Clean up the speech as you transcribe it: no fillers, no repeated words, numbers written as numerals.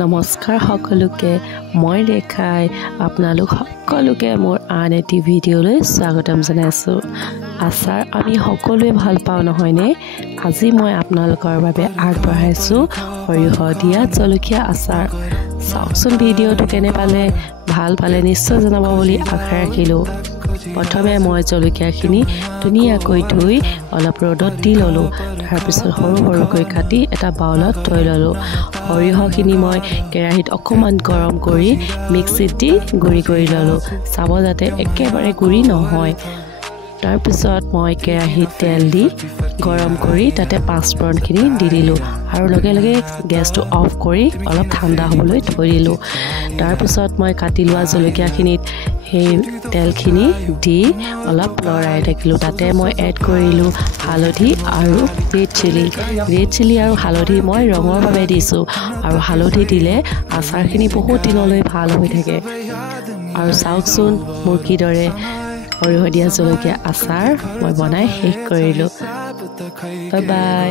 নমস্কাৰ সকলোকে মই ৰেখাই আপোনালোক সকলোকে মোৰ আন এটি ভিডিঅ'লৈ স্বাগতম জনাইছোঁ। আচাৰ আমি সকলোৱে ভাল পাওঁ নহয়নে? আজি মই আপোনালোকৰ বাবে আগবঢ়াইছোঁ সৰিয়হ দিয়া জলকীয়া আচাৰ। চাওকচোন ভিডিঅ'টো কেনে পালে, ভাল পালে নিশ্চয় জনাব বুলি আশা ৰাখিলোঁ। প্ৰথমে মই জলকীয়াখিনি ধুনীয়াকৈ ধুই অলপ ৰ'দত দি ল'লোঁ। তাৰপিছত সৰু সৰুকৈ কাটি এটা বাউলত থৈ ল'লোঁ। সৰিয়হখিনি মই কেৰাহীত অকণমান গৰম কৰি মিক্সিত দি গুড়ি কৰি ল'লোঁ। চাব যাতে একেবাৰে গুড়ি নহয়। তাৰপিছত মই কেৰাহীত তেল দি গৰম কৰি তাতে পাঁচফোৰণখিনি দি দিলোঁ আৰু লগে লগে গেছটো অফ কৰি অলপ ঠাণ্ডা হ'বলৈ থৈ দিলোঁ। তাৰপিছত মই কাটি লোৱা জলকীয়াখিনিত সেই তেলখিনি দি অলপ লৰাই থাকিলোঁ। তাতে মই এড কৰিলোঁ হালধি আৰু ৰেড চিলি আৰু হালধি মই ৰঙৰ বাবে দিছোঁ। আৰু হালধি দিলে আচাৰখিনি বহুত দিনলৈ ভাল হৈ থাকে। আৰু চাওকচোন মোৰ কিদৰে সৰিয়হ দিয়া জলকীয়া আচাৰ মই বনাই শেষ কৰিলোঁ। Bye bye.